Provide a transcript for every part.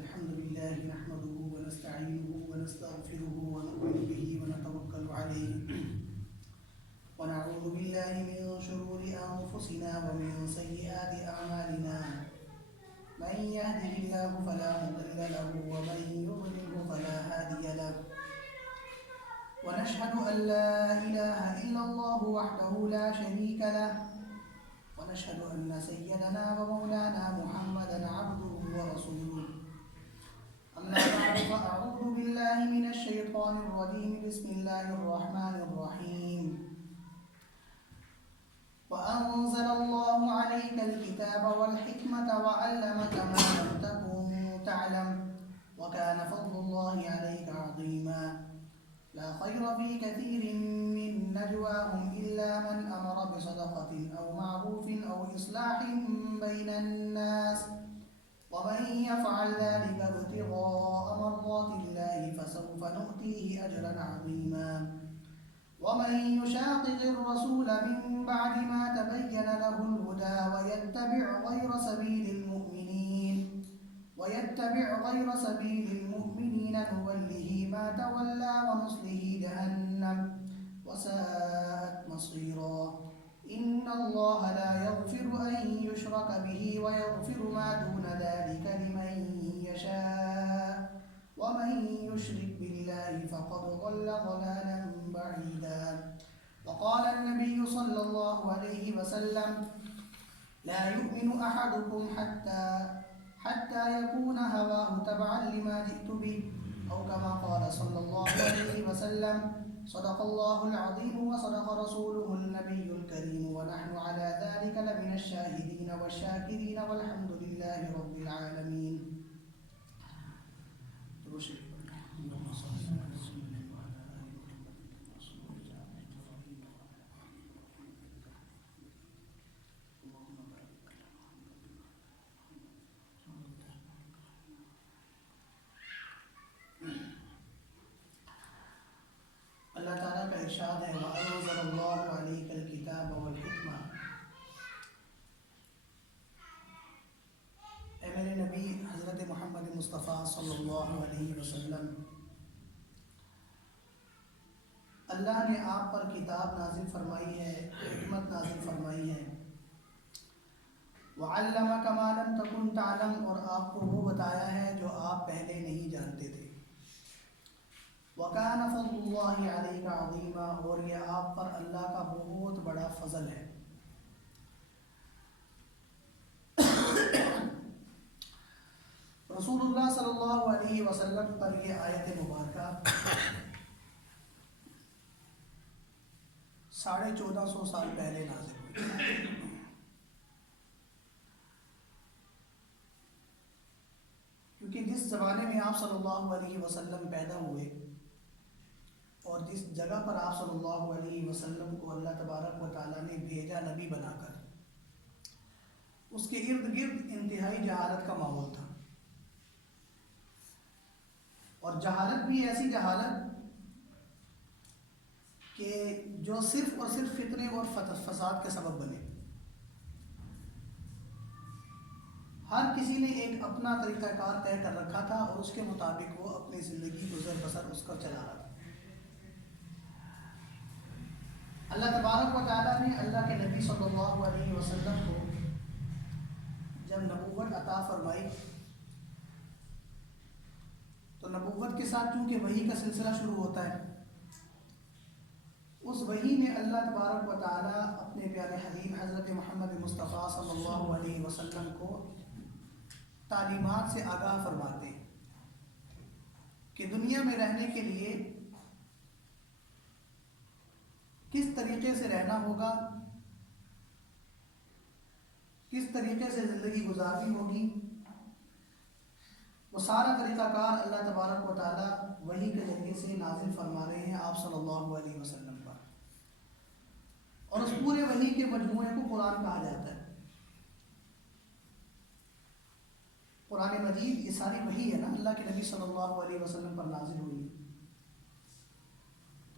الحمد لله نحمده ونستعينه ونستغفره ونؤمن به ونتوكل عليه ونعوذ بالله من شرور أنفسنا ومن سيئات أعمالنا من يهده الله فلا مضل له ومن يضلله فلا هادي له ونشهد أن لا إله إلا الله وحده لا شريك له ونشهد أن سيدنا ومولانا محمدا عبده ورسوله أما بعد فأعوذ بالله من الشيطان الرجيم بسم الله الرحمن الرحيم وأنزل الله عليك الكتاب والحكمة وعلمك ما لم تكن تعلم وكان فضل الله عليك عظيما لا خير في كثير من نجواهم إلا من أمر بصدقة أو معروف أو إصلاح بين الناس ومن يفعل ذلك ابتغاء مرضات الله فسوف نؤتيه أجرا عظيما ومن يشاقق الرسول من بعد ما تبين له الهدى ويتبع غير سبيل المؤمنين نوله ما تولى ونصله جهنم وساءت مصيرا إن الله لا يغفر أن يشرك به ويغفر ما دون ذلك لمن يشاء ومن يشرك بالله فقد ضل ضلالا بعيدا وقال النبي صلى الله عليه وسلم لا يؤمن أحدكم حتى يكون هواه تبعا لما جئت به أو كما قال صلى الله عليه وسلم صدق الله العظيم وصدق رسوله النبي الكريم ونحن على ذلك لمن الشاهدين والشاكرين والحمد لله رب العالمين. اللہ تعالیٰ کا ارشاد ہے وَأَنزَلَ اللَّهُ عَلَيْكَ الْكِتَابَ وَالْحِكْمَةَ، اے میرے نبی حضرت محمد مصطفیٰ صلی اللہ علیہ وسلم، اللہ نے آپ پر کتاب نازل فرمائی ہے، حکمت نازل فرمائی ہے، وَعَلَّمَكَ مَا لَمْ تَكُنْ تَعْلَمْ، اور آپ کو وہ بتایا ہے جو آپ پہلے نہیں جانتے تھے، وَكَانَ فَضْلُ اللَّهِ عَلَيْكَ عَظِيمًا، اور یہ آپ پر اللہ کا بہت بڑا فضل ہے۔ رسول اللہ صلی اللہ علیہ وسلم پر یہ آیت مبارکہ 1450 سال پہلے نازل ہوئی، کیونکہ جس زمانے میں آپ صلی اللہ علیہ وسلم پیدا ہوئے اور جس جگہ پر آپ صلی اللہ علیہ وسلم کو اللہ تبارک و تعالیٰ نے بھیجا نبی بنا کر، اس کے ارد گرد انتہائی جہالت کا ماحول تھا، اور جہالت بھی ایسی جہالت کہ جو صرف اور صرف فتنے اور فساد کے سبب بنے۔ ہر کسی نے ایک اپنا طریقہ کار طے کر رکھا تھا اور اس کے مطابق وہ اپنی زندگی گزر بسر اس کا چلا رہا تھا۔ اللہ تبارک و تعالیٰ نے اللہ کے نبی صلی اللہ علیہ وسلم کو جب نبوت عطا فرمائی تو نبوت کے ساتھ چونکہ وحی کا سلسلہ شروع ہوتا ہے، اس وحی میں اللہ تبارک و تعالیٰ اپنے پیارے حبیب حضرت محمد مصطفیٰ صلی اللہ علیہ وسلم کو تعلیمات سے آگاہ فرماتے ہیں کہ دنیا میں رہنے کے لیے طریقے سے رہنا ہوگا، کس طریقے سے زندگی گزارنی ہوگی، وہ سارا طریقہ کار اللہ تبارک و تعالیٰ وحی کے ذریعے سے نازل فرما رہے ہیں آپ صلی اللہ علیہ وسلم پر، اور اس پورے وحی کے مجموعے کو قرآن کہا جاتا ہے۔ قرآن مجید یہ ساری وحی ہے نا، اللہ کے نبی صلی اللہ علیہ وسلم پر نازل ہوئی۔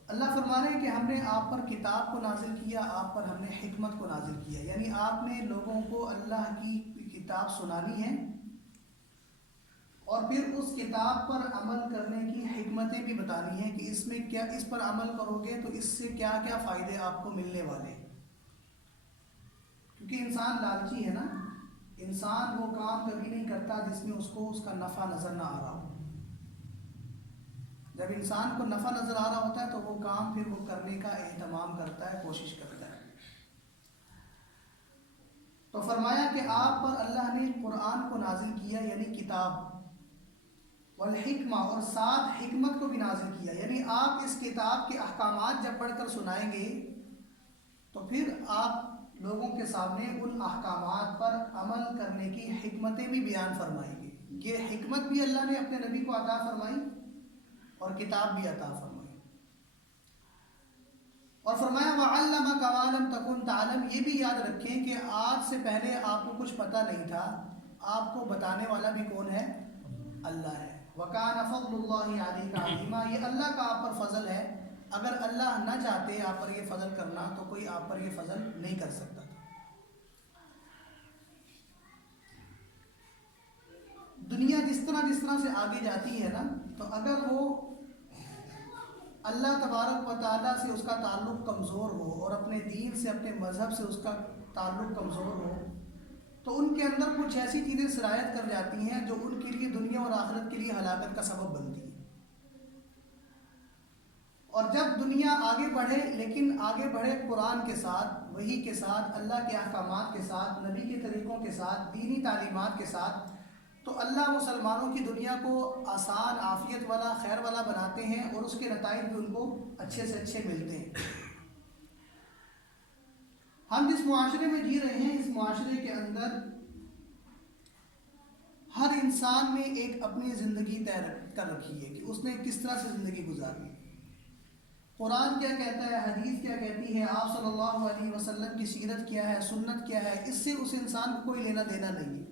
اللہ فرما رہے ہیں کہ ہم نے آپ پر کتاب کو نازل کیا، آپ پر ہم نے حکمت کو نازل کیا، یعنی آپ نے لوگوں کو اللہ کی کتاب سنانی ہے اور پھر اس کتاب پر عمل کرنے کی حکمتیں بھی بتانی ہیں کہ اس میں کیا، اس پر عمل کرو گے تو اس سے کیا کیا فائدے آپ کو ملنے والے ہیں۔ کیونکہ انسان لالچی ہے نا، انسان وہ کام کبھی نہیں کرتا جس میں اس کو اس کا نفع نظر نہ آ رہا ہو۔ جب انسان کو نفع نظر آ رہا ہوتا ہے تو وہ کام پھر وہ کرنے کا اہتمام کرتا ہے، کوشش کرتا ہے۔ تو فرمایا کہ آپ پر اللہ نے قرآن کو نازل کیا یعنی کتاب، والحکمہ اور ساتھ حکمت کو بھی نازل کیا، یعنی آپ اس کتاب کے احکامات جب پڑھ کر سنائیں گے تو پھر آپ لوگوں کے سامنے ان احکامات پر عمل کرنے کی حکمتیں بھی بیان فرمائیں گے۔ یہ حکمت بھی اللہ نے اپنے نبی کو عطا فرمائی اور کتاب بھی عطا فرمائی، اور فرمایا وَعَلَّمَكَ مَا لَمْ تَكُنْ تَعْلَمْ، یہ بھی یاد رکھیں کہ آج سے پہلے آپ کو کچھ پتہ نہیں تھا، آپ کو بتانے والا بھی کون ہے؟ اللہ ہے۔ وَكَانَ فَضْلُ اللَّهِ عَلَيْكَ عَظِيمًا، یہ اللہ کا آپ پر فضل ہے، اگر اللہ نہ چاہتے آپ پر یہ فضل کرنا تو کوئی آپ پر یہ فضل نہیں کر سکتا تھا۔ دنیا جس طرح سے آگے جاتی ہے نا، تو اگر وہ اللہ تبارک و تعالیٰ سے اس کا تعلق کمزور ہو اور اپنے دین سے، اپنے مذہب سے اس کا تعلق کمزور ہو، تو ان کے اندر کچھ ایسی چیزیں سرایت کر جاتی ہیں جو ان کے لیے دنیا اور آخرت کے لیے ہلاکت کا سبب بنتی ہیں۔ اور جب دنیا آگے بڑھے، لیکن آگے بڑھے قرآن کے ساتھ، وحی کے ساتھ، اللہ کے احکامات کے ساتھ، نبی کے طریقوں کے ساتھ، دینی تعلیمات کے ساتھ، تو اللہ مسلمانوں کی دنیا کو آسان، عافیت والا، خیر والا بناتے ہیں اور اس کے نتائج بھی ان کو اچھے سے اچھے ملتے ہیں۔ ہم جس معاشرے میں جی رہے ہیں، اس معاشرے کے اندر ہر انسان نے ایک اپنی زندگی طے کر رکھی ہے کہ اس نے کس طرح سے زندگی گزارنی۔ قرآن کیا کہتا ہے، حدیث کیا کہتی ہے، آپ صلی اللہ علیہ وسلم کی سیرت کیا ہے، سنت کیا ہے، اس سے اس انسان کو کوئی لینا دینا نہیں ہے،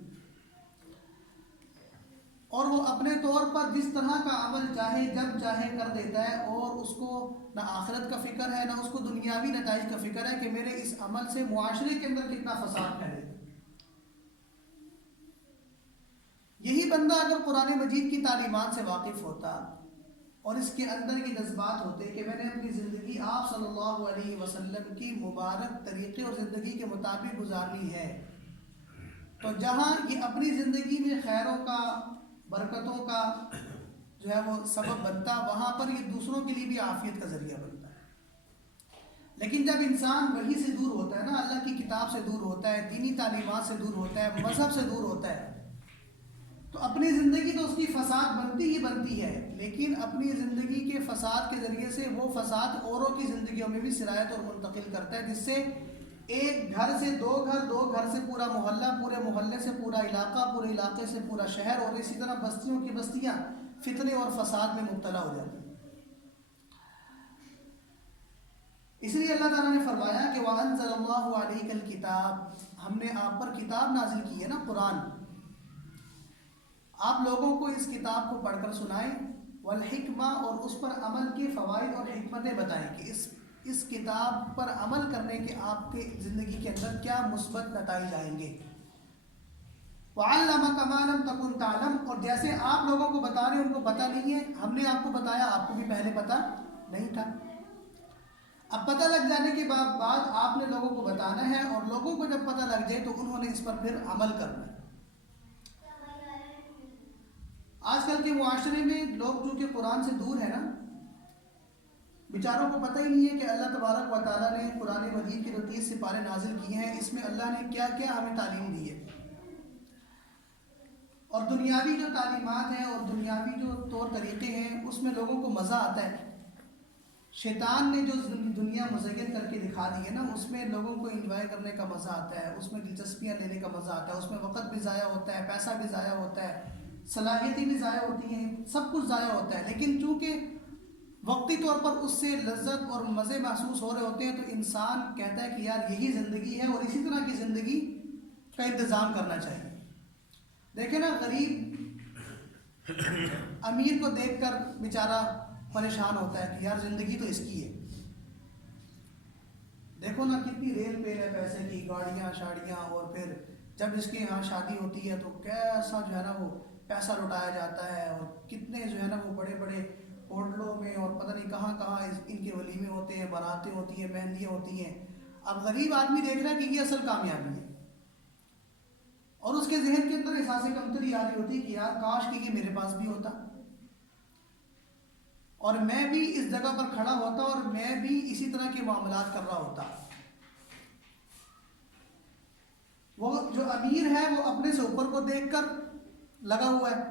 اور وہ اپنے طور پر جس طرح کا عمل چاہے جب چاہے کر دیتا ہے، اور اس کو نہ آخرت کا فکر ہے نہ اس کو دنیاوی نتائج کا فکر ہے کہ میرے اس عمل سے معاشرے کے اندر کتنا فساد پھیلے۔ یہی بندہ اگر قرآن مجید کی تعلیمات سے واقف ہوتا اور اس کے اندر یہ جذبات ہوتے کہ میں نے اپنی زندگی آپ صلی اللہ علیہ وسلم کی مبارک طریقے اور زندگی کے مطابق گزارنی ہے، تو جہاں یہ اپنی زندگی میں خیروں کا، برکتوں کا جو ہے وہ سبب بنتا، وہاں پر یہ دوسروں کے لیے بھی عافیت کا ذریعہ بنتا ہے۔ لیکن جب انسان وحی سے دور ہوتا ہے نا، اللہ کی کتاب سے دور ہوتا ہے، دینی تعلیمات سے دور ہوتا ہے، مذہب سے دور ہوتا ہے، تو اپنی زندگی تو اس کی فساد بنتی ہی بنتی ہے، لیکن اپنی زندگی کے فساد کے ذریعے سے وہ فساد اوروں کی زندگیوں میں بھی سرایت اور منتقل کرتا ہے، جس سے ایک گھر سے دو گھر، دو گھر سے پورا محلہ، پورے محلے سے پورا علاقہ، پورے علاقے سے پورا شہر، اور اسی طرح بستیوں کی بستیاں فتنے اور فساد میں مبتلا ہو جاتی ہیں۔ اس لیے اللہ تعالیٰ نے فرمایا کہ وَأَنزَلَ اللَّهُ عَلَيْكَ الْكِتَابَ، ہم نے آپ پر کتاب نازل کی ہے نا، قرآن، آپ لوگوں کو اس کتاب کو پڑھ کر سنائیں، والحکمہ، اور اس پر عمل کے فوائد اور حکمتیں بتائیں کہ اس کتاب پر عمل کرنے کے آپ کے زندگی کے اندر کیا مثبت نتائج آئیں گے۔ وَعَلَّمَكَ مَا لَمْ تَكُنْ تَعْلَمْ، اور جیسے آپ لوگوں کو بتا رہے ہیں ان کو پتہ نہیں ہے، ہم نے آپ کو بتایا، آپ کو بھی پہلے پتہ نہیں تھا۔ اب پتہ لگ جانے کے بعد آپ نے لوگوں کو بتانا ہے، اور لوگوں کو جب پتہ لگ جائے تو انہوں نے اس پر پھر عمل کرنا ہے۔ آج کل کے معاشرے میں لوگ جو کہ قرآن سے دور ہے نا، بیچاروں کو پتہ ہی نہیں ہے کہ اللہ تبارک و تعالیٰ نے قرآن مجید کے جو 30 سپارے نازل کیے ہیں، اس میں اللہ نے کیا کیا ہمیں تعلیم دی ہے، اور دنیاوی جو تعلیمات ہیں اور دنیاوی جو طور طریقے ہیں اس میں لوگوں کو مزہ آتا ہے، شیطان نے جو دنیا مزین کر کے دکھا دی ہے نا، اس میں لوگوں کو انجوائے کرنے کا مزہ آتا ہے، اس میں دلچسپیاں لینے کا مزہ آتا ہے، اس میں وقت بھی ضائع ہوتا ہے، پیسہ بھی ضائع ہوتا ہے، صلاحیتیں بھی ضائع ہوتی ہیں، سب کچھ ضائع ہوتا ہے. لیکن چونکہ وقتی طور پر اس سے لذت اور مزے محسوس ہو رہے ہوتے ہیں، تو انسان کہتا ہے کہ یار یہی زندگی ہے اور اسی طرح کی زندگی کا انتظام کرنا چاہیے. دیکھیں نا، غریب امیر کو دیکھ کر بیچارہ پریشان ہوتا ہے کہ یار زندگی تو اس کی ہے. دیکھو نا کتنی ریل پیل ہے پیسے کی، گاڑیاں شاڑیاں، اور پھر جب اس کے یہاں شادی ہوتی ہے تو کیسا جو ہے نا وہ پیسہ لٹایا جاتا ہے، اور کتنے جو ہے نا وہ بڑے بڑے ہوٹلوں میں اور پتہ نہیں کہاں کہاں ان کے ولیمے ہوتے ہیں، باراتیں ہوتی ہیں، مہندیاں ہوتی ہیں. اب غریب آدمی دیکھ رہا ہے کہ یہ اصل کامیابی ہے، اور اس کے ذہن کے اندر احساس کمتری آ رہی ہوتی کہ یار کاش کہ یہ میرے پاس بھی ہوتا، اور میں بھی اس جگہ پر کھڑا ہوتا اور میں بھی اسی طرح کے معاملات کر رہا ہوتا. وہ جو امیر ہے وہ اپنے سے اوپر کو دیکھ کر لگا ہوا ہے،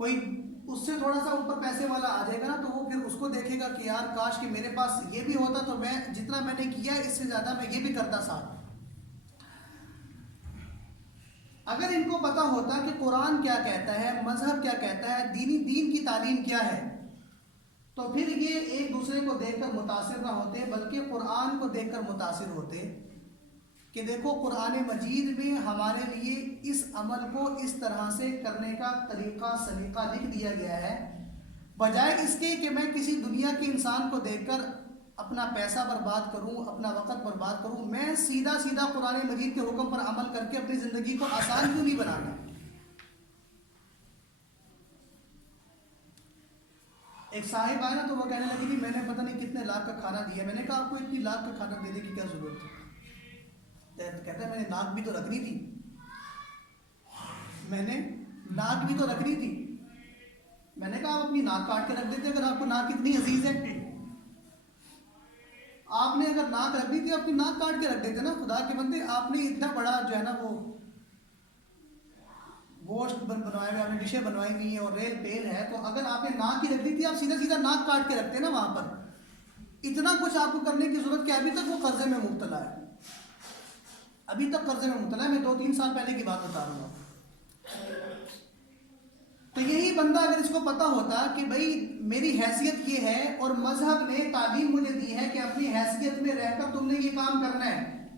کوئی اس سے تھوڑا سا اوپر پیسے والا آ جائے گا نا تو وہ پھر اس کو دیکھے گا کہ یار کاش کہ میرے پاس یہ بھی ہوتا تو میں جتنا میں نے کیا اس سے زیادہ میں یہ بھی کرتا ساتھ. اگر ان کو پتا ہوتا کہ قرآن کیا کہتا ہے، مذہب کیا کہتا ہے، دین کی تعلیم کیا ہے، تو پھر یہ ایک دوسرے کو دیکھ کر متاثر نہ ہوتے، بلکہ قرآن کو دیکھ کر متاثر ہوتے کہ دیکھو قرآن مجید میں ہمارے لیے اس عمل کو اس طرح سے کرنے کا طریقہ سلیقہ لکھ دیا گیا ہے، بجائے اس کے کہ میں کسی دنیا کے انسان کو دیکھ کر اپنا پیسہ برباد کروں، اپنا وقت برباد کروں. میں سیدھا سیدھا قرآن مجید کے حکم پر عمل کر کے اپنی زندگی کو آسان کیوں نہیں بنانا. ایک صاحب آئے نا تو وہ کہنے لگی کہ میں نے پتہ نہیں کتنے لاکھ کا کھانا دیا. میں نے کہا آپ کو اتنی لاکھ کا کھانا دینے کی کیا ضرورت تھی؟ کہتا ہے میں نے ناک بھی تو رکھنی تھی، میں نے ناک بھی تو رکھنی تھی. میں نے کہا آپ اپنی ناک کاٹ کے رکھ دیتے اگر آپ کو ناک اتنی عزیز ہے. آپ نے اگر ناک رکھ دی تھی اپنی ناک کاٹ کے رکھ دیتے نا. خدا کے بندے آپ نے اتنا بڑا جو ہے نا وہ گوشت بنوائے ہوئے، آپ نے ڈشیں بنوائی ہوئی ہیں اور ریل پیل ہے، تو اگر آپ نے ناک ہی رکھ دی تھی آپ سیدھا سیدھا ناک کاٹ کے رکھتے نا وہاں پر. اتنا کچھ آپ کو کرنے کی ضرورت کیا؟ ابھی تک وہ قرضے میں مبتلا ہے، ابھی تک قرضے میں مبتلا ہے. میں 2-3 سال پہلے کی بات بتا رہا ہوں. تو یہی بندہ اگر اس کو پتا ہوتا کہ بھئی میری حیثیت یہ ہے اور مذہب نے تعلیم مجھے دی ہے کہ اپنی حیثیت میں رہ کر تم نے یہ کام کرنا ہے،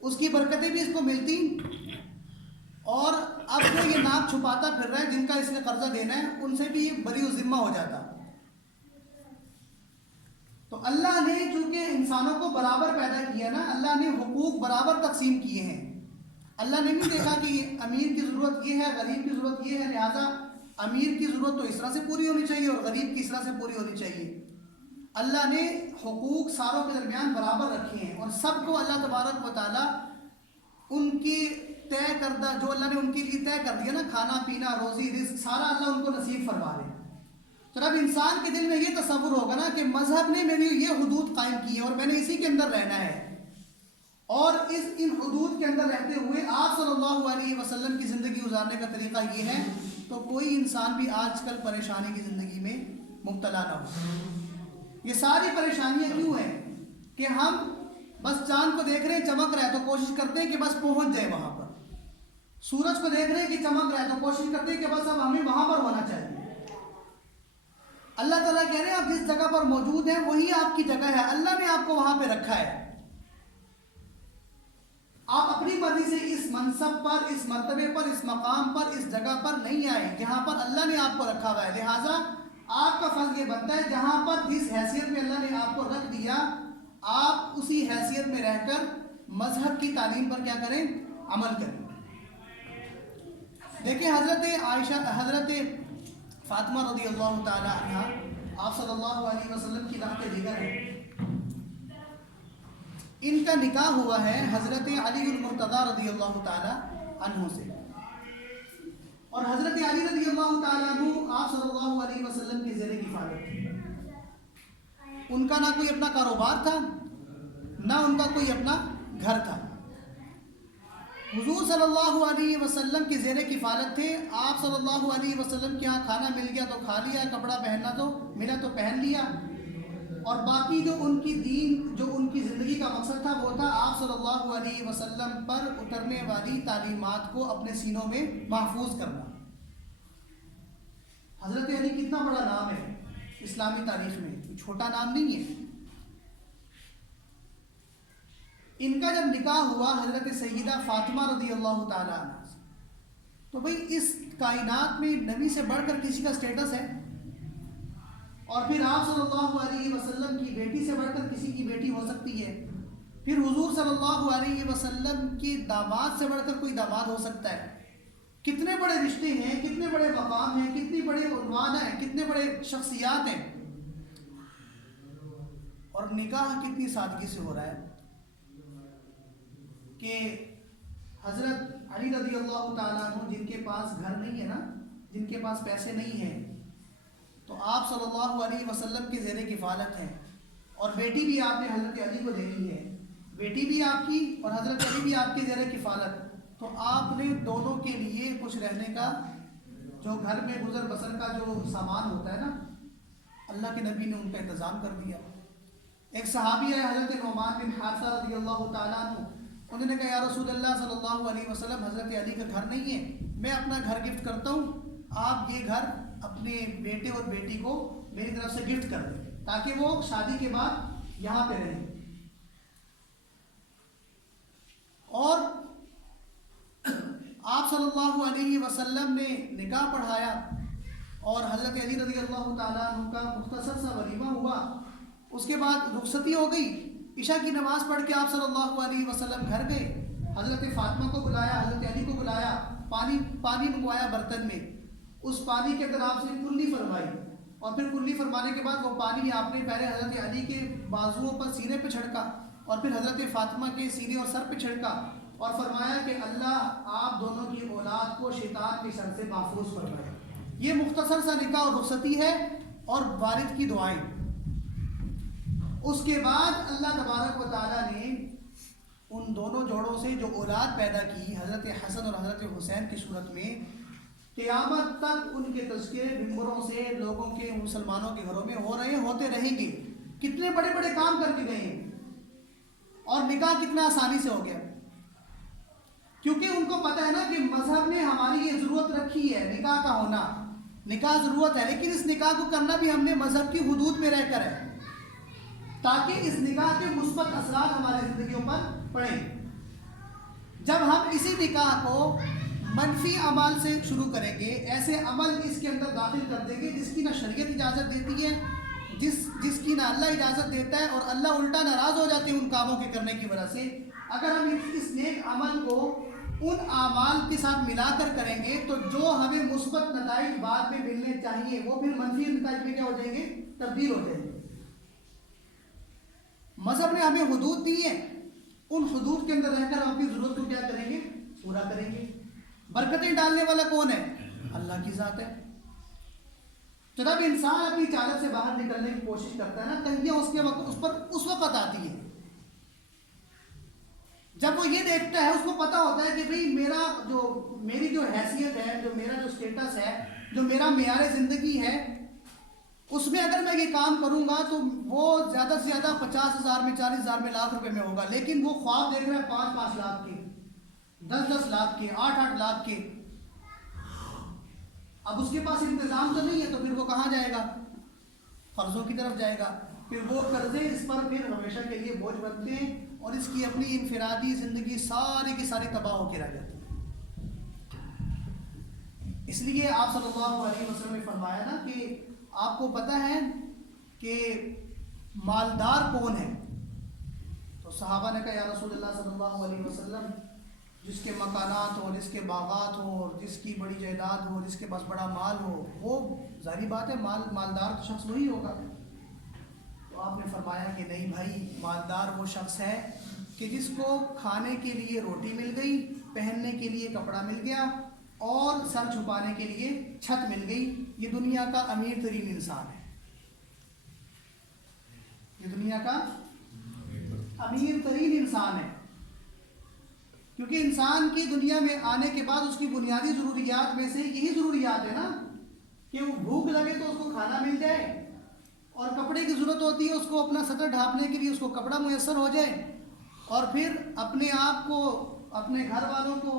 اس کی برکتیں بھی اس کو ملتی. اور اب جو یہ ناک چھپاتا پھر رہا ہے جن کا اس نے قرضہ دینا ہے ان سے بھی یہ بری و ذمہ ہو جاتا. تو اللہ نے چونکہ انسانوں کو برابر پیدا کیا نا، اللہ نے حقوق برابر تقسیم کیے ہیں. اللہ نے نہیں دیکھا کہ امیر کی ضرورت یہ ہے، غریب کی ضرورت یہ ہے، لہٰذا امیر کی ضرورت تو اس طرح سے پوری ہونی چاہیے اور غریب کی اس طرح سے پوری ہونی چاہیے. اللہ نے حقوق ساروں کے درمیان برابر رکھے ہیں، اور سب کو اللہ تبارک و تعالیٰ ان کی طے کردہ جو اللہ نے ان کے لیے طے کر دیا نا، کھانا پینا روزی رزق سارا اللہ ان کو نصیب فرما رہے ہیں. تو اب انسان کے دل میں یہ تصور ہوگا نا کہ مذہب نے میرے لیے یہ حدود قائم کی ہے اور میں نے اسی کے اندر رہنا ہے، اور ان حدود کے اندر رہتے ہوئے آپ صلی اللہ علیہ وسلم کی زندگی گزارنے کا طریقہ یہ ہے، تو کوئی انسان بھی آج کل پریشانی کی زندگی میں مبتلا نہ ہو. یہ ساری پریشانیاں کیوں ہیں کہ ہم بس چاند کو دیکھ رہے ہیں چمک رہا ہے تو کوشش کرتے ہیں کہ بس پہنچ جائے وہاں پر. سورج کو دیکھ رہے ہیں کہ چمک رہا ہے تو کوشش کرتے ہیں کہ بس اب ہمیں وہاں پر ہونا چاہیے. اللہ تعالیٰ کہہ رہے ہیں آپ جس جگہ پر موجود ہیں وہی آپ کی جگہ ہے، اللہ نے آپ کو وہاں پہ رکھا ہے. آپ اپنی مرضی سے اس منصب پر، اس مرتبے پر، اس مقام پر، اس جگہ پر نہیں آئے، جہاں پر اللہ نے آپ کو رکھا ہوا ہے. لہٰذا آپ کا فرض یہ بنتا ہے جہاں پر جس حیثیت میں اللہ نے آپ کو رکھ دیا آپ اسی حیثیت میں رہ کر مذہب کی تعلیم پر کیا کریں؟ عمل کریں. دیکھیں حضرت فاطمہ رضی اللہ تعالی عنہ آپ صلی اللہ علیہ وسلم کی رحمت دیگر ہے. ان کا نکاح ہوا ہے حضرت علی المرتضی رضی اللہ تعالی عنہ سے، اور حضرت علی رضی اللہ تعالی عنہ آپ صلی اللہ علیہ وسلم کی زیر کفالت تھے. ان کا نہ کوئی اپنا کاروبار تھا، نہ ان کا کوئی اپنا گھر تھا. حضور صلی اللہ علیہ وسلم کی زیر کفالت تھے. آپ صلی اللہ علیہ وسلم کے یہاں کھانا مل گیا تو کھا لیا, کپڑا پہننا تو ملا تو پہن لیا, اور باقی جو ان کی دین, جو ان کی زندگی کا مقصد تھا وہ تھا آپ صلی اللہ علیہ وسلم پر اترنے والی تعلیمات کو اپنے سینوں میں محفوظ کرنا. حضرت علی کتنا بڑا نام ہے اسلامی تاریخ میں, چھوٹا نام نہیں ہے. ان کا جب نکاح ہوا حضرت سیدہ فاطمہ رضی اللہ تعالیٰ عنہ سے, تو بھئی اس کائنات میں نبی سے بڑھ کر کسی کا سٹیٹس ہے؟ اور پھر آپ صلی اللہ علیہ وسلم کی بیٹی سے بڑھ کر کسی کی بیٹی ہو سکتی ہے؟ پھر حضور صلی اللہ علیہ وسلم کی داماد سے بڑھ کر کوئی داماد ہو سکتا ہے؟ کتنے بڑے رشتے ہیں, کتنے بڑے مقام ہیں, کتنی بڑے عنوان ہیں, کتنے بڑے شخصیات ہیں, اور نکاح کتنی سادگی سے ہو رہا ہے کہ حضرت علی رضی اللہ تعالیٰ عنہ جن کے پاس گھر نہیں ہے نا, جن کے پاس پیسے نہیں ہیں, تو آپ صلی اللہ علیہ وسلم کی زیر کفالت ہیں, اور بیٹی بھی آپ نے حضرت علی کو دینی ہے, بیٹی بھی آپ کی اور حضرت علی بھی آپ کی زیر کفالت. تو آپ نے دونوں کے لیے کچھ رہنے کا, جو گھر میں گزر بسر کا جو سامان ہوتا ہے نا, اللہ کے نبی نے ان کا انتظام کر دیا. ایک صحابی ہے حضرت نعمان بن حارثہ رضی اللہ تعالیٰ عنہ, انہوں نے کہا یا رسول اللہ صلی اللہ علیہ وسلم, حضرت علی کا گھر نہیں ہے, میں اپنا گھر گفٹ کرتا ہوں, آپ یہ گھر اپنے بیٹے اور بیٹی کو میری طرف سے گفٹ کر دیں تاکہ وہ شادی کے بعد یہاں پہ رہیں. اور آپ صلی اللہ علیہ وسلم نے نکاح پڑھایا, اور حضرت علی رضی اللہ تعالیٰ عنہ کا مختصر سا ولیمہ ہوا. اس کے بعد رخصتی ہو گئی, عشاء کی نماز پڑھ کے آپ صلی اللہ علیہ وسلم گھر گئے, حضرت فاطمہ کو بلایا, حضرت علی کو بلایا, پانی منگوایا برتن میں, اس پانی کے اندر آپ سے کلی فرمائی, اور پھر کلی فرمانے کے بعد وہ پانی آپ نے پہلے حضرت علی کے بازوؤں پر سینے پہ چھڑکا, اور پھر حضرت فاطمہ کے سینے اور سر پہ چھڑکا, اور فرمایا کہ اللہ آپ دونوں کی اولاد کو شیطان کے شر سے محفوظ فرمائے. یہ مختصر سا نکاح اور رخصتی ہے, اور والد کی دعائیں. اس کے بعد اللہ تبارک و تعالیٰ نے ان دونوں جوڑوں سے جو اولاد پیدا کی, حضرت حسن اور حضرت حسین کی صورت میں, قیامت تک ان کے تذکرے ممبروں سے لوگوں کے, مسلمانوں کے گھروں میں ہو رہے, ہوتے رہیں گے. کتنے بڑے بڑے کام کر کے گئے ہیں, اور نکاح کتنا آسانی سے ہو گیا, کیونکہ ان کو پتہ ہے نا کہ مذہب نے ہماری یہ ضرورت رکھی ہے نکاح کا ہونا. نکاح ضرورت ہے, لیکن اس نکاح کو کرنا بھی ہم نے مذہب کی حدود میں رہ کر ہے, تاکہ اس نکاح کے مثبت اثرات ہماری زندگیوں پر پڑیں. جب ہم اسی نکاح کو منفی عمل سے شروع کریں گے, ایسے عمل اس کے اندر داخل کر دیں گے جس کی نہ شریعت اجازت دیتی ہے, جس کی نہ اللہ اجازت دیتا ہے, اور اللہ الٹا ناراض ہو جاتے ہیں ان کاموں کے کرنے کی وجہ سے. اگر ہم اس نیک عمل کو ان اعمال کے ساتھ ملا کر کریں گے تو جو ہمیں مثبت نتائج بعد میں ملنے چاہیے وہ پھر منفی نتائج میں کیا ہو جائیں گے, تبدیل ہو جائیں گے. مذہب نے ہمیں حدود دی ہیں, ان حدود کے اندر رہ کر ہم اپنی ضرورت کو کیا کریں گے, پورا کریں گے. برکتیں ڈالنے والا کون ہے؟ اللہ کی ذات ہے. تو جب انسان اپنی چادر سے باہر نکلنے کی کوشش کرتا ہے نا, تنگیاں اس وقت آتی ہیں جب وہ یہ دیکھتا ہے, اس کو پتا ہوتا ہے کہ بھئی میری جو حیثیت ہے, جو میرا جو سٹیٹس ہے, جو میرا معیار زندگی ہے, اس میں اگر میں یہ کام کروں گا تو وہ زیادہ سے زیادہ 50,000 میں, 40,000 میں, لاکھ روپے میں ہوگا. لیکن وہ خواب دیکھ رہا ہے 5-5 لاکھ کے, 10-10 لاکھ کے, 8-8 لاکھ کے. اب اس کے پاس انتظام تو نہیں ہے, تو پھر وہ کہاں جائے گا؟ قرضوں کی طرف جائے گا. پھر وہ قرضے اس پر پھر ہمیشہ کے لیے بوجھ بنتے ہیں, اور اس کی اپنی انفرادی زندگی ساری کی ساری تباہ ہو کے رہ جاتی ہے. اس لیے آپ صلی اللہ علیہ وسلم نے فرمایا نا کہ آپ کو پتہ ہے کہ مالدار کون ہے؟ تو صحابہ نے کہا یا رسول اللہ صلی اللہ علیہ وسلم, جس کے مکانات ہوں, جس کے باغات ہوں, جس کی بڑی جائیداد ہو, جس کے پاس بڑا مال ہو, وہ ظاہری بات ہے مالدار شخص وہی ہوگا. تو آپ نے فرمایا کہ نہیں بھائی, مالدار وہ شخص ہے کہ جس کو کھانے کے لیے روٹی مل گئی, پہننے کے لیے کپڑا مل گیا, اور سر چھپانے کے لیے چھت مل گئی. یہ دنیا کا امیر ترین انسان ہے, یہ دنیا کا امیر ترین انسان ہے. کیونکہ انسان کی دنیا میں آنے کے بعد اس کی بنیادی ضروریات میں سے یہی ضروریات ہے نا کہ وہ بھوک لگے تو اس کو کھانا مل جائے، اور کپڑے کی ضرورت ہوتی ہے اس کو اپنا سطر ڈھانپنے کے لیے اس کو کپڑا میسر ہو جائے، اور پھر اپنے آپ کو اپنے گھر والوں کو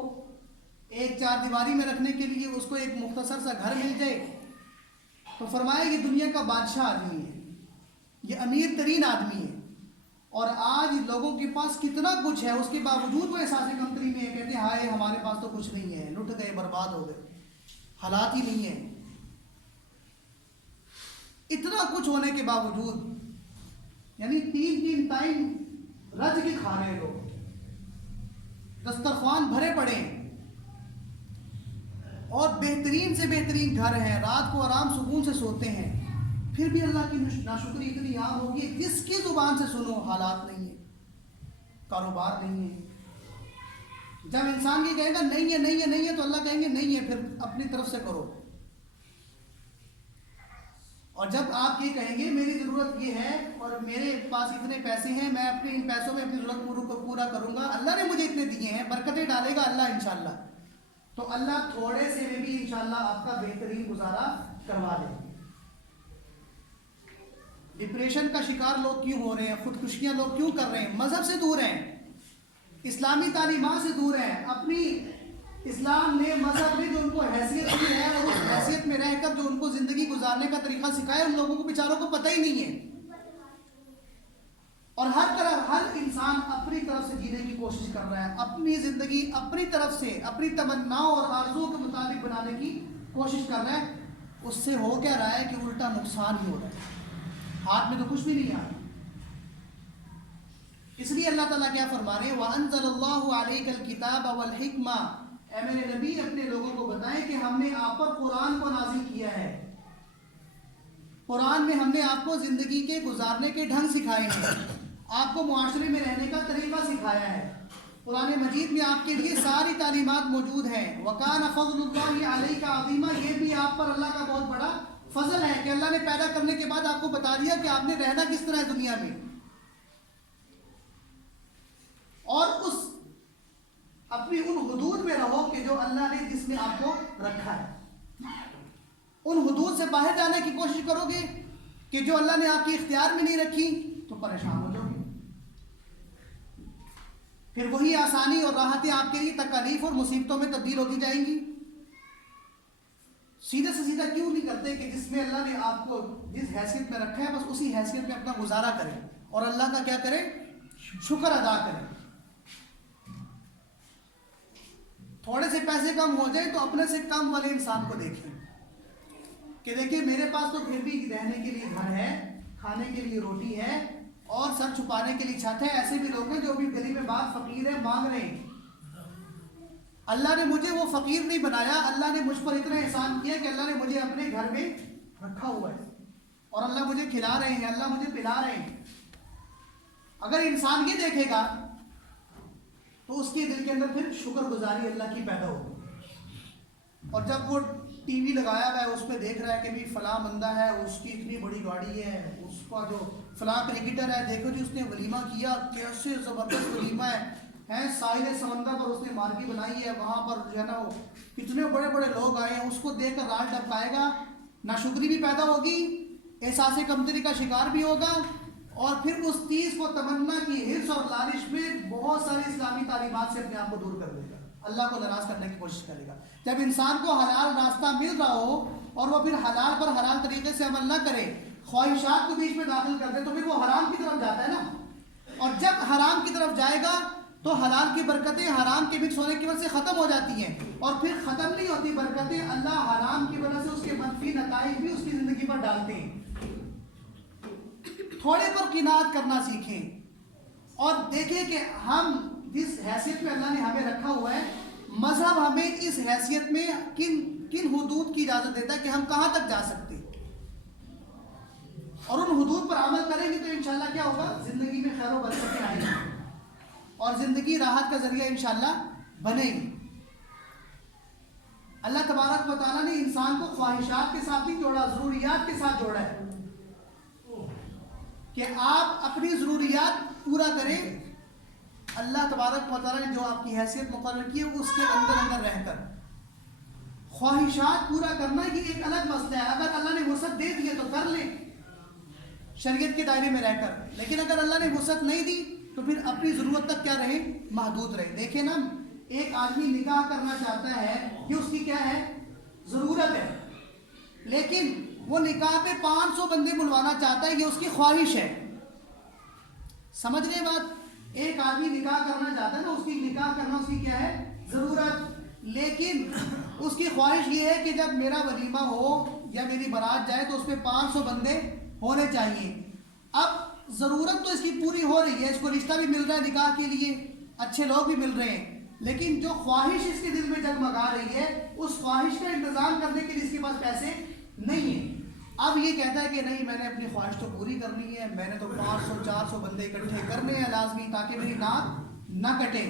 ایک چار دیواری میں رکھنے کے لیے اس کو ایک مختصر سا گھر مل جائے۔ تو فرمایا یہ دنیا کا بادشاہ آدمی ہے، یہ امیر ترین آدمی ہے، اور آج لوگوں کے پاس کتنا کچھ ہے، اس کے باوجود وہ احساس کمتری میں کہتے ہیں ہائے ہمارے پاس تو کچھ نہیں ہے، لٹ گئے، برباد ہو گئے، حالات ہی نہیں ہے۔ اتنا کچھ ہونے کے باوجود یعنی 3 ٹائم رج کے کھا رہے لوگ، دسترخوان بھرے پڑے ہیں، اور بہترین سے بہترین گھر ہیں، رات کو آرام سکون سے سوتے ہیں، پھر بھی اللہ کی ناشکری اتنی عام ہوگی جس کی زبان سے سنو حالات نہیں ہے، کاروبار نہیں ہے۔ جب انسان یہ کہے گا نہیں ہے نہیں ہے نہیں ہے تو اللہ کہیں گے نہیں ہے، پھر اپنی طرف سے کرو۔ اور جب آپ یہ کہیں گے میری ضرورت یہ ہے اور میرے پاس اتنے پیسے ہیں، میں اپنے ان پیسوں میں اپنی ضرورت پورا کروں گا، اللہ نے مجھے اتنے دیے ہیں، برکتیں ڈالے گا اللہ انشاءاللہ، تو اللہ تھوڑے سے میں بھی انشاءاللہ آپ کا بہترین گزارا کروا دے گا۔ ڈپریشن کا شکار لوگ کیوں ہو رہے ہیں، خودکشیاں لوگ کیوں کر رہے ہیں؟ مذہب سے دور ہیں، اسلامی تعلیمات سے دور ہیں، اپنی اسلام نے مذہب نے جو ان کو حیثیت دی ہے اور اس حیثیت میں رہ کر جو ان کو زندگی گزارنے کا طریقہ سکھایا، ان لوگوں کو بیچاروں کو پتہ ہی نہیں ہے، اور ہر انسان اپنی طرف سے جینے کی کوشش کر رہا ہے، اپنی زندگی اپنی طرف سے اپنی تمناؤں اور آرزوؤں کے مطابق بنانے کی کوشش کر رہا ہے۔ اس سے ہو کیا رہا ہے کہ الٹا نقصان ہی ہو رہا ہے، ہاتھ میں تو کچھ بھی نہیں آ رہا۔ اس لیے اللہ تعالیٰ کیا فرما رہے ہیں، وَأَنزَلَ اللَّهُ عَلَيْكَ الْكِتَابَ وَالْحِكْمَةَ، اے میرے نبی اپنے لوگوں کو بتائیں کہ ہم نے آپ پر قرآن کو نازل کیا ہے، قرآن میں ہم نے آپ کو زندگی کے گزارنے کے ڈھنگ سکھائے ہیں، آپ کو معاشرے میں رہنے کا طریقہ سکھایا ہے۔ قرآن مجید میں آپ کے لیے ساری تعلیمات موجود ہیں۔ وَكَانَ فَضْلُ اللَّهِ عَلَيْكَ عَظِيمًا، یہ بھی آپ پر اللہ کا بہت بڑا فضل ہے کہ اللہ نے پیدا کرنے کے بعد آپ کو بتا دیا کہ آپ نے رہنا کس طرح ہے دنیا میں، اور اس اپنی ان حدود میں رہو کہ جو اللہ نے جس میں آپ کو رکھا ہے۔ ان حدود سے باہر جانے کی کوشش کرو گے کہ جو اللہ نے آپ کی اختیار میں نہیں رکھی تو پریشان ہو جاؤ گے، پھر وہی آسانی اور راحتیں آپ کے لیے تکالیف اور مصیبتوں میں تبدیل ہوتی جائیں گی۔ سیدھے سے سیدھا کیوں نہیں کرتے کہ جس میں اللہ نے آپ کو جس حیثیت میں رکھا ہے بس اسی حیثیت میں اپنا گزارا کریں اور اللہ کا کیا کریں، شکر ادا کریں۔ تھوڑے سے پیسے کم ہو جائیں تو اپنے سے کم والے انسان کو دیکھیں کہ دیکھیں میرے پاس تو پھر بھی رہنے کے لیے گھر ہے، کھانے کے لیے روٹی ہے اور سر چھپانے کے لیے چھت ہے۔ ایسے بھی لوگ ہیں جو بھی گلی میں باہر فقیر ہیں، مانگ رہے ہیں۔ اللہ نے مجھے وہ فقیر نہیں بنایا، اللہ نے مجھ پر اتنا احسان کیا کہ اللہ نے مجھے اپنے گھر میں رکھا ہوا ہے اور اللہ مجھے کھلا رہے ہیں، اللہ مجھے پلا رہے ہیں۔ اگر انسان یہ دیکھے گا تو اس کے دل کے اندر پھر شکر گزاری اللہ کی پیدا ہوگی، اور جب وہ ٹی وی لگایا ہوا ہے اس پہ دیکھ رہا ہے کہ بھی فلاں بندہ ہے، اس کی اتنی بڑی گاڑی ہے، اس کا جو فلاں کرکٹر ہے، دیکھو جی اس نے ولیمہ کیا، کیسے زبردست ولیمہ ہے، ساحل سمندر پر اس نے مارکی بنائی ہے، وہاں پر جو ہے نا وہ کتنے بڑے بڑے لوگ آئے ہیں، اس کو دیکھ کر رال ٹپکائے گا، ناشکری بھی پیدا ہوگی، احساس کمتری کا شکار بھی ہوگا، اور پھر اس چیز کو تمنا کی حرص اور لالچ میں بہت ساری اسلامی تعلیمات سے اپنے آپ کو دور کر دے گا، اللہ کو ناراض کرنے کی کوشش کرے گا۔ جب انسان کو حلال راستہ مل رہا ہو اور وہ پھر حلال پر حلال طریقے سے عمل نہ کرے، خواہشات کو بیچ میں داخل کر دے، تو پھر وہ حرام کی طرف جاتا ہے نا، اور جب حرام کی طرف جائے گا تو حلال کی برکتیں حرام کے مکس ہونے کی وجہ سے ختم ہو جاتی ہیں، اور پھر ختم نہیں ہوتی برکتیں، اللہ حرام کی وجہ سے اس کے منفی نتائج بھی اس کی زندگی پر ڈالتے ہیں۔ تھوڑے پر قناعت کرنا سیکھیں اور دیکھیں کہ ہم جس حیثیت میں اللہ نے ہمیں رکھا ہوا ہے، مذہب ہمیں اس حیثیت میں کن حدود کی اجازت دیتا ہے کہ ہم کہاں تک جا سکتے ہیں، اور ان حدود پر عمل کریں گے تو انشاءاللہ کیا ہوگا، زندگی میں خیر و برکتیں آئیں گی اور زندگی راحت کا ذریعہ انشاءاللہ بنے گی۔ اللہ تبارک و تعالیٰ نے انسان کو خواہشات کے ساتھ نہیں جوڑا، ضروریات کے ساتھ جوڑا ہے کہ آپ اپنی ضروریات پورا کریں اللہ تبارک و تعالیٰ نے جو آپ کی حیثیت مقرر کی ہے اس کے اندر رہ کر خواہشات پورا کرنا یہ ایک الگ مسئلہ ہے. اگر اللہ نے وسعت دے دی ہے تو کر لیں شریعت کے دائرے میں رہ کر, لیکن اگر اللہ نے وسعت نہیں دی تو پھر اپنی ضرورت تک کیا رہے, محدود رہے. دیکھیں نا, ایک آدمی نکاح کرنا چاہتا ہے کہ اس کی کیا ہے, ضرورت ہے, لیکن وہ نکاح پہ 500 بندے بلوانا چاہتا ہے, یہ اس کی خواہش ہے. سمجھ رہے بات؟ ایک آدمی نکاح کرنا چاہتا ہے نا, اس کی نکاح کرنا اس کی کیا ہے, ضرورت, لیکن اس کی خواہش یہ ہے کہ جب میرا ولیمہ ہو یا میری بارات جائے تو اس پہ 500 بندے ہونے چاہیے. اب ضرورت تو اس کی پوری ہو رہی ہے, اس کو رشتہ بھی مل رہا ہے نکاح کے لیے, اچھے لوگ بھی مل رہے ہیں, لیکن جو خواہش اس کے دل میں جگمگا رہی ہے اس خواہش کا انتظام کرنے کے لیے اس کے پاس پیسے نہیں ہیں. اب یہ کہتا ہے کہ نہیں, میں نے اپنی خواہش تو پوری کرنی ہے, میں نے تو 500-400 بندے اکٹھے کرنے ہیں لازمی تاکہ میری ناک نہ کٹے.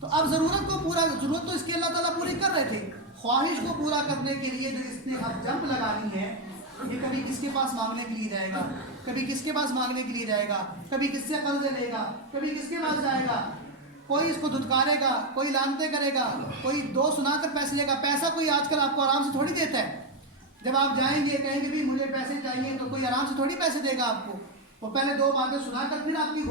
تو اب ضرورت تو اس کی اللہ تعالیٰ پوری کر رہے تھے, خواہش کو پورا کرنے کے لیے جو اس نے اب جمپ لگانی ہے, یہ کبھی کس کے پاس مانگنے کے لیے جائے گا, کبھی کس کے پاس مانگنے کے لیے جائے گا, کبھی کس سے قرضے لے گا, کبھی کس کے پاس جائے گا, کوئی اس کو دھتکارے گا, کوئی لانتے کرے گا, کوئی دو سنا کر پیسے لے گا. پیسہ کوئی آج کل آپ کو آرام سے تھوڑی دیتا ہے. جب آپ جائیں گے کہیں گے بھی مجھے پیسے چاہیے تو کوئی آرام سے تھوڑی پیسے دے گا آپ کو, وہ پہلے 2 باتیں سنا کر پھر آپ کی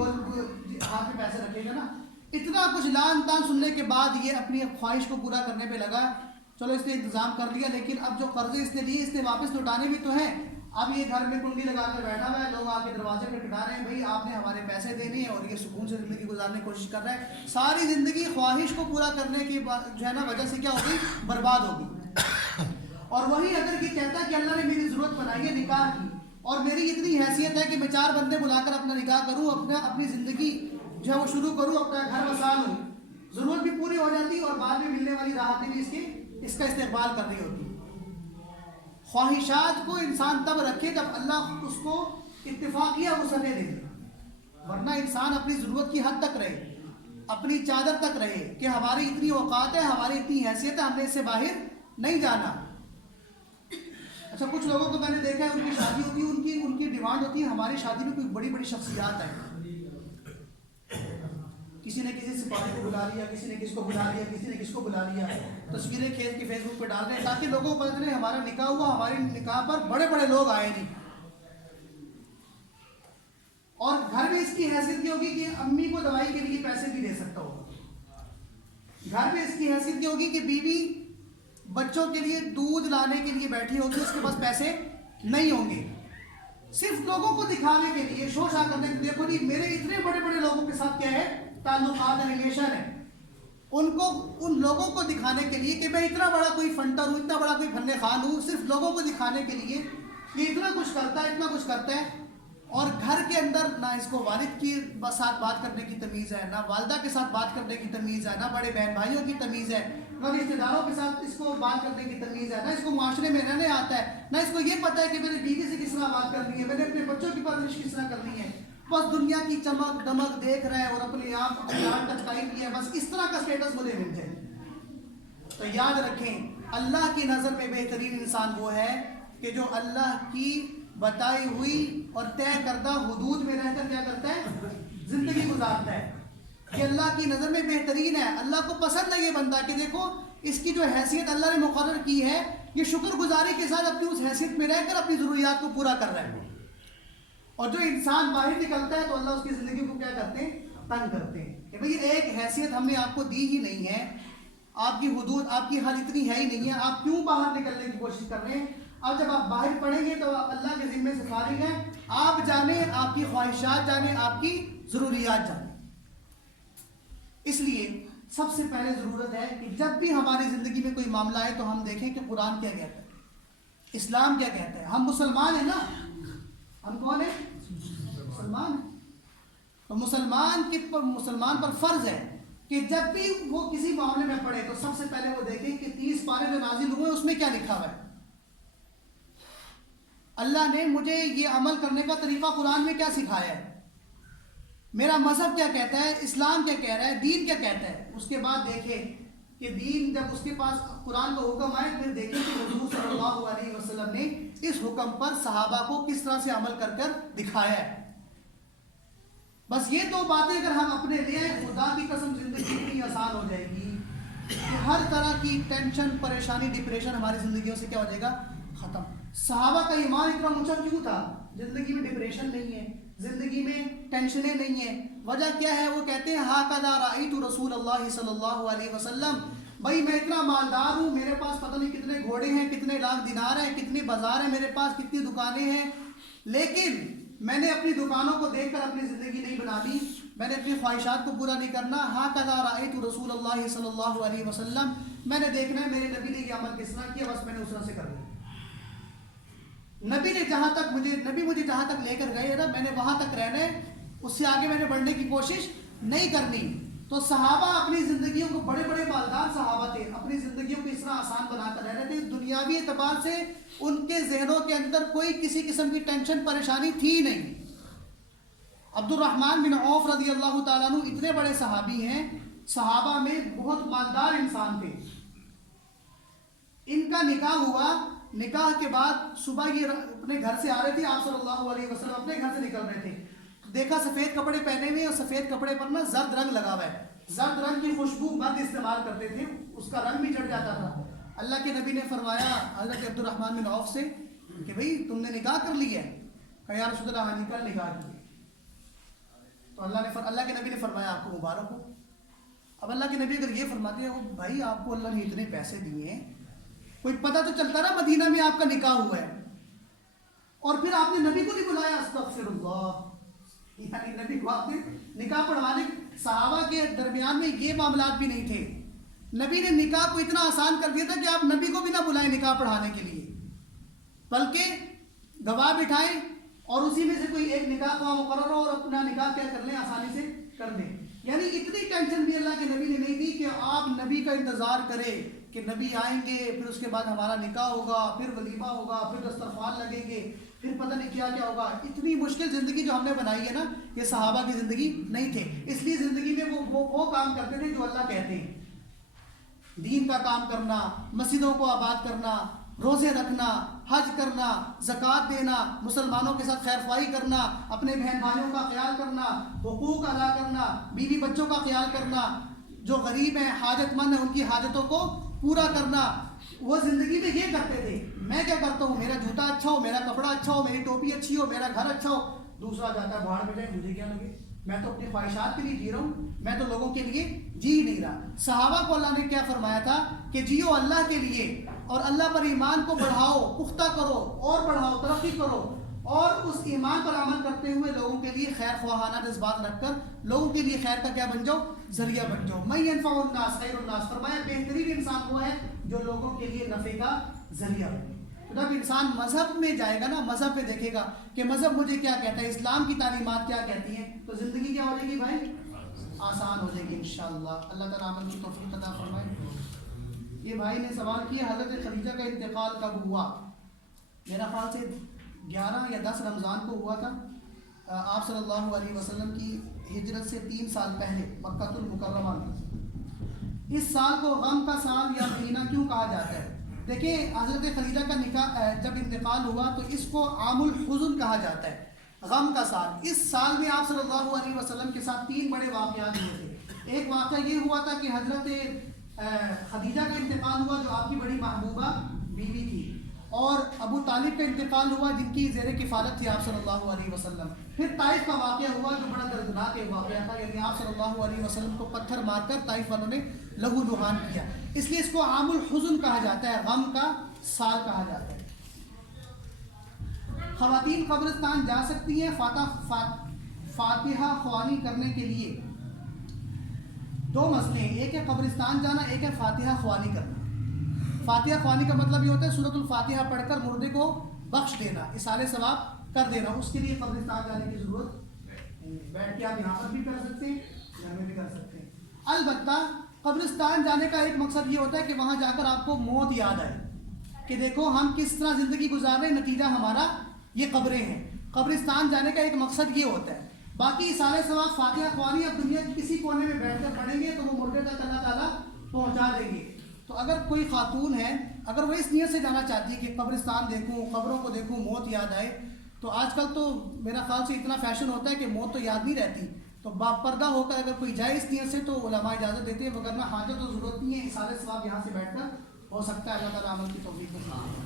ہاتھ میں پیسے رکھے گا نا. اتنا کچھ لان تان سننے کے بعد یہ اپنی خواہش کو پورا کرنے پہ لگا. چلو اس نے انتظام کر لیا, لیکن اب جو قرضے اس نے لیے اس نے واپس لوٹانے بھی تو ہیں. اب یہ گھر میں کنڈی لگا کر بیٹھا ہوا ہے, لوگ آ کے دروازے پہ ٹکا رہے ہیں, بھائی آپ نے ہمارے پیسے دینے ہیں, اور یہ سکون سے زندگی گزارنے کی کوشش کر رہا ہے. ساری زندگی خواہش کو پورا کرنے کی جو ہے نا وجہ سے کیا ہوگی, برباد ہوگی. اور وہی اگر یہ کہتا ہے کہ اللہ نے میری ضرورت بنائی ہے نکاح کی, اور میری اتنی حیثیت ہے کہ میں 4 بندے بلا کر اپنا نکاح کروں, اپنی زندگی جو ہے وہ شروع کروں, اپنا گھر بسا لوں, ضرورت بھی پوری ہو جاتی اور بعد میں ملنے والی راحتیں بھی اس کا استقبال کر رہی ہوتی. خواہشات کو انسان تب رکھے جب اللہ اس کو اتفاقیہ وسعتیں دے دے, ورنہ انسان اپنی ضرورت کی حد تک رہے, اپنی چادر تک رہے کہ ہماری اتنی اوقات ہے, ہماری اتنی حیثیت ہے, ہم نے اس سے باہر نہیں جانا. اچھا, کچھ لوگوں کو میں نے دیکھا ہے ان کی شادی ہوتی ہے, ان کی ڈیمانڈ ہوتی ہے ہماری شادی میں کوئی بڑی بڑی شخصیات ہیں. کسی نے کسی سپاہی کو بلا لیا, کسی نے کس کو بلا لیا, کسی نے کس کو بلا لیا, تصویریں کھینچ کے فیس بک پہ ڈال رہے ہیں تاکہ لوگوں کو پتہ چلے ہمارا نکاح ہوا, ہماری نکاح پر بڑے بڑے لوگ آئے نہیں. اور گھر میں اس کی حیثیت یہ ہوگی کہ امی کو دوائی کے لیے پیسے بھی دے سکتا ہوگا, گھر میں اس کی حیثیت یہ ہوگی کہ بیوی بچوں کے لیے دودھ لانے کے لیے بیٹھی ہوگی, اس کے پاس پیسے نہیں ہوں گے, صرف لوگوں کو دکھانے کے لیے, شو شا کرنے کے لیے. دیکھو جی میرے اتنے بڑے بڑے لوگوں کے ساتھ کیا ہے, تعلقات ہے, ریلیشن ہے. ان لوگوں کو دکھانے کے لیے کہ میں اتنا بڑا کوئی فنٹر ہوں, اتنا بڑا کوئی فن خوان ہوں, صرف لوگوں کو دکھانے کے لیے کہ اتنا کچھ کرتا ہے, اتنا کچھ کرتا ہے. اور گھر کے اندر نہ اس کو والد کے ساتھ بات کرنے کی تمیز ہے, نہ والدہ کے ساتھ بات کرنے کی تمیز ہے, نہ بڑے بہن بھائیوں کی تمیز ہے, نہ رشتے داروں کے ساتھ اس کو بات کرنے کی تمیز ہے, نہ اس کو معاشرے میں رہنے آتا ہے, نہ اس کو یہ پتہ ہے کہ میری بیوی سے کس طرح بات کرنی ہے, میں نے اپنے بچوں کی پرورش کس طرح کرنی ہے. بس دنیا کی چمک دمک دیکھ رہا ہے اور اپنے آپ کو ٹچکائی بھی ہے, بس اس طرح کا اسٹیٹس مجھے مل جائے. تو یاد رکھیں, اللہ کی نظر میں بہترین انسان وہ ہے کہ جو اللہ کی بتائی ہوئی اور طے کردہ حدود میں رہ کر کیا کرتا ہے, زندگی گزارتا ہے. کہ اللہ کی نظر میں بہترین ہے, اللہ کو پسند ہے یہ بندہ کہ دیکھو اس کی جو حیثیت اللہ نے مقرر کی ہے, یہ شکر گزاری کے ساتھ اپنی اس حیثیت میں رہ کر اپنی ضروریات کو پورا کر رہا ہے. اور جو انسان باہر نکلتا ہے تو اللہ اس کی زندگی کو کیا کرتے ہیں, تنگ کرتے ہیں کہ بھئی ایک حیثیت ہم نے آپ کو دی ہی نہیں ہے, آپ کی حدود, آپ کی حد اتنی ہے ہی نہیں ہے, آپ کیوں باہر نکلنے کی کوشش کر رہے ہیں. اب جب آپ باہر پڑیں گے تو آپ اللہ کے ذمے سے فارغ ہیں, آپ جانیں, آپ کی خواہشات جانیں, آپ کی ضروریات جانیں. اس لیے سب سے پہلے ضرورت ہے کہ جب بھی ہماری زندگی میں کوئی معاملہ آئے تو ہم دیکھیں کہ قرآن کیا کہتا ہے, اسلام کیا کہتا ہے. ہم مسلمان ہیں نا, ہم کون ہیں, مسلمان ہیں. تو مسلمان پر فرض ہے کہ جب بھی وہ کسی معاملے میں پڑھے تو سب سے پہلے وہ دیکھیں کہ 30 پارے جو نازل ہوئے اس میں کیا لکھا ہوا ہے. اللہ نے مجھے یہ عمل کرنے کا طریقہ قرآن میں کیا سکھایا ہے, میرا مذہب کیا کہتا ہے, اسلام کیا کہہ رہا ہے, دین کیا کہتا ہے. اس کے بعد دیکھیں کہ دین جب اس کے پاس قرآن کا حکم آئے, پھر دیکھیں کہ حضور صلی اللہ علیہ وسلم نے اس حکم پر صحابہ کو کس طرح سے عمل کر کر دکھایا ہے. بس یہ دو باتیں اگر ہم اپنے لے آئیں، خدا کی قسم زندگی اتنی آسان ہو جائے گی کہ ہر طرح کی ٹینشن، پریشانی، ڈپریشن ہماری زندگیوں سے کیا ہو جائے گا؟ ختم۔ صحابہ کا ایمان اتنا اونچا کیوں تھا؟ زندگی میں ڈپریشن نہیں ہے، زندگی میں ٹینشنیں نہیں ہیں۔ وجہ کیا ہے؟ وہ کہتے ہیں ہاکذا رأیت رسول اللہ صلی اللہ علیہ وسلم، بھائی میں اتنا مالدار ہوں، میرے پاس پتہ نہیں کتنے گھوڑے ہیں، کتنے لاکھ دینار ہیں، کتنی بازار ہیں میرے پاس، کتنی دکانیں ہیں، لیکن میں نے اپنی دکانوں کو دیکھ کر اپنی زندگی نہیں بنا لی، میں نے اپنی خواہشات کو پورا نہیں کرنا۔ ہاکذا رأیت رسول اللہ صلی اللہ علیہ وسلم، میں نے دیکھنا ہے میرے نبی نے یہ عمل کس طرح کیا، بس میں نے اس طرح سے کر دیا۔ نبی نے جہاں تک مجھے جہاں تک لے کر گئے نا، میں نے وہاں تک رہنا ہے، اس سے آگے میں نے بڑھنے کی کوشش نہیں کرنی۔ تو صحابہ اپنی زندگیوں کو، بڑے بڑے مالدار صحابہ تھے، اپنی زندگیوں کو اس طرح آسان بنا کر رہ رہے تھے، دنیاوی اعتبار سے ان کے ذہنوں کے اندر کوئی کسی قسم کی ٹینشن پریشانی تھی نہیں۔ عبد الرحمن بن عوف رضی اللہ تعالیٰ عنہ اتنے بڑے صحابی ہیں، صحابہ میں بہت مالدار انسان تھے۔ ان کا نکاح ہوا، نکاح کے بعد صبح یہ اپنے گھر سے آ رہے تھے، آپ صلی اللہ علیہ وسلم اپنے گھر سے نکل رہے تھے، دیکھا سفید کپڑے پہنے ہوئے اور سفید کپڑے پر نا زرد رنگ لگا ہوا ہے، زرد رنگ کی خوشبو مرد استعمال کرتے تھے، اس کا رنگ بھی چڑھ جاتا تھا۔ اللہ کے نبی نے فرمایا حضرت عبد الرحمن بن عوف سے کہ بھئی تم نے نکاح کر لی ہے؟ کہا یا رسول اللہ کل نکاح کی۔ تو اللہ کے نبی نے فرمایا آپ کو مبارک ہو۔ اب اللہ کے نبی اگر یہ فرماتے ہیں بھائی آپ کو اللہ نے اتنے پیسے دیے ہیں، کوئی پتہ تو چلتا نا مدینہ میں آپ کا نکاح ہوا ہے، اور پھر آپ نے نبی کو نہیں بلایا، استغفر اللہ، یعنی نبی کو آپ نے نکاح پڑھوانے، صحابہ کے درمیان میں یہ معاملات بھی نہیں تھے، نبی نے نکاح کو اتنا آسان کر دیا تھا کہ آپ نبی کو بھی نہ بلائیں نکاح پڑھانے کے لیے، بلکہ گواہ بٹھائیں اور اسی میں سے کوئی ایک نکاح کا مقرر ہو اور اپنا نکاح کیا کر لیں، آسانی سے کر دیں۔ یعنی اتنی ٹینشن بھی اللہ کے نبی نے نہیں دی کہ آپ نبی کا انتظار کریں کہ نبی آئیں گے، پھر اس کے بعد ہمارا نکاح ہوگا، پھر ولیمہ ہوگا، پھر دسترخوان لگیں گے، پھر پتہ نہیں کیا کیا ہوگا۔ اتنی مشکل زندگی جو ہم نے بنائی ہے نا، یہ صحابہ کی زندگی نہیں تھے، اس لیے زندگی میں وہ کام کرتے تھے جو اللہ کہتے ہیں، دین کا کام کرنا، مسجدوں کو آباد کرنا، روزے رکھنا، حج کرنا، زکوٰۃ دینا، مسلمانوں کے ساتھ خیر خواہی کرنا، اپنے بہن بھائیوں کا خیال کرنا، حقوق ادا کرنا، بیوی بچوں کا خیال کرنا، جو غریب ہیں حاجت مند ہیں ان کی حاجتوں کو پورا کرنا، وہ زندگی میں یہ کرتے تھے۔ میں کیا کرتا ہوں، میرا جوتا اچھا ہو، میرا کپڑا اچھا ہو، میری ٹوپی اچھی ہو، میرا گھر اچھا ہو، دوسرا جاتا ہے بھاڑ میں جائے، مجھے کیا لگے، میں تو اپنی خواہشات کے لیے جی رہا ہوں، میں تو لوگوں کے لیے جی نہیں رہا۔ صحابہ کو اللہ نے کیا فرمایا تھا کہ جیو اللہ کے لیے اور اللہ پر ایمان کو بڑھاؤ، پختہ کرو اور بڑھاؤ، ترقی کرو، اور اس ایمان پر عمل کرتے ہوئے لوگوں کے لیے خیر خواہانہ جذبات رکھ کر لوگوں کے لیے خیر کا کیا بن جاؤ، ذریعہ بن جاؤ۔ من ينفع الناس خیر الناس، فرمایا بہترین انسان وہ ہے جو لوگوں کے لیے نفع کا ذریعہ بنے۔ تو جب انسان مذہب میں جائے گا نا، مذہب میں دیکھے گا کہ مذہب مجھے کیا کہتا ہے، اسلام کی تعلیمات کیا کہتی ہیں، تو زندگی کیا ہو جائے گی بھائی، آسان ہو جائے گی انشاءاللہ۔ اللہ تعالیٰ عمل کی توفیق عطا فرمائے۔ یہ بھائی نے سوال کیا حضرت خدیجہ کا انتقال کب ہوا؟ میرا خیال سے 11 یا 10 رمضان کو ہوا تھا، آپ صلی اللہ علیہ وسلم کی ہجرت سے 3 سال پہلے مکہ المکرمہ میں۔ اس سال کو غم کا سال یا مہینہ کیوں کہا جاتا ہے؟ دیکھیں حضرت خدیجہ کا نکاح جب انتقال ہوا تو اس کو عام الحزن کہا جاتا ہے، غم کا سال۔ اس سال میں آپ صلی اللہ علیہ وسلم کے ساتھ 3 بڑے واقعات ہوئے تھے۔ ایک واقعہ یہ ہوا تھا کہ حضرت خدیجہ کا انتقال ہوا جو آپ کی بڑی محبوبہ بیوی تھی، اور ابو طالب کا انتقال ہوا جن کی زیر کفالت تھی آپ صلی اللہ علیہ وسلم۔ پھر طائف کا واقعہ ہوا جو بڑا دردناک ایک واقعہ تھا، یعنی آپ صلی اللہ علیہ وسلم کو پتھر مار کر طائف والوں نے لہو لہان کیا، اس لیے اس کو عام الحزن کہا جاتا ہے، غم کا سال کہا جاتا ہے۔ خواتین قبرستان جا سکتی ہیں فاتحہ خوانی کرنے کے لیے؟ 2 مسئلے ہیں، ایک ہے قبرستان جانا، ایک ہے فاتحہ خوانی کرنا۔ فاتحہ خوانی کا مطلب یہ ہوتا ہے سورۃ الفاتحہ پڑھ کر مردے کو بخش دینا، اصالہ ثواب کر دینا، اس کے لیے قبرستان جانے کی ضرورت نہیں ہے، بیٹھ کے آپ یہاں پر بھی کر سکتے ہیں، گھر میں بھی کر سکتے ہیں۔ البتہ قبرستان جانے کا ایک مقصد یہ ہوتا ہے کہ وہاں جا کر آپ کو موت یاد آئے کہ دیکھو ہم کس طرح زندگی گزار رہے ہیں، نتیجہ ہمارا یہ قبریں ہیں۔ قبرستان جانے کا ایک مقصد یہ ہوتا ہے۔ باقی اصالہ ثواب فاتحہ خوانی اب دنیا کے کسی کونے میں بیٹھ کر پڑھیں گے تو وہ مردے تک اللہ تعالیٰ پہنچا دیں گے۔ تو اگر کوئی خاتون ہے، اگر وہ اس نیت سے جانا چاہتی ہے کہ قبرستان دیکھوں، قبروں کو دیکھوں، موت یاد آئے، تو آج کل تو میرا خیال سے اتنا فیشن ہوتا ہے کہ موت تو یاد نہیں رہتی، تو باپردہ ہو کر اگر کوئی جائے اس نیت سے تو علماء اجازت دیتے ہیں، وگرنہ حاجت تو ضرورت نہیں ہے، اصالہ ثواب یہاں سے بیٹھ کر ہو سکتا ہے۔ اللہ تعالیٰ عمل کی توفیق دے۔